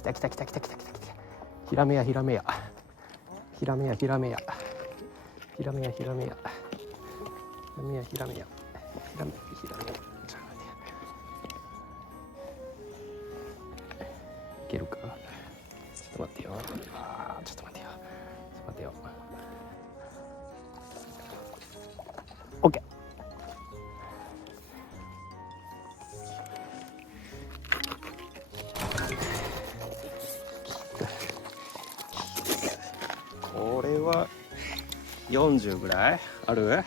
来た来た来た来た来た来た来た。ヒラメやヒラメやヒラメやヒラメやヒラメやヒラメやヒラメやヒラメやヒラメヒラメ。ちょっと待って。いけるか。ちょっと待ってよ。ちょっと待ってよ。ちょっと待ってよ。オッケー。これは40ぐらいある？